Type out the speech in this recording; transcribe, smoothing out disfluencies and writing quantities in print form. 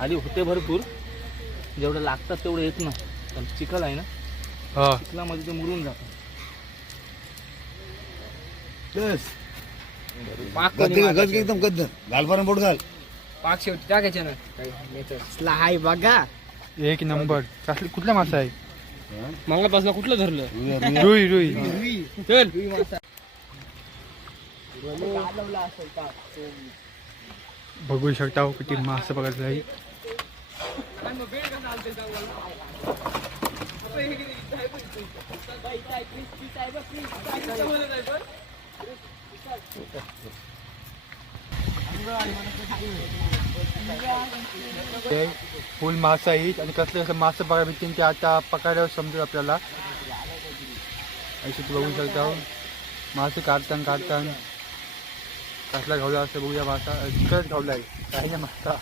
आधी होते भरपूर, जेवढं लागतात तेवढं येत ना, पण चिखल आहे ना, चिखलामध्ये ते मुरून जातं. पाक एकदम गद्द घाल पर्यंत बोट घाल. पाक शेवटी टाकायचे ना. हाय बघा एक नंबर. कुठला मासा आहे? मंगळापासून कुठलं धरलं? रुई रुई. चल बघू शकता हो किती मासा बघायचं आहे. फुल मासा आहेत आणि कसलं कसं मासा बघायला भेटतील ते आता पकडायला समजेल आपल्याला. अशी बघू शकता हो. मासे काढताना कसला घावला असं बघूया. मासा खरंच घावला आहे काही ना मासा.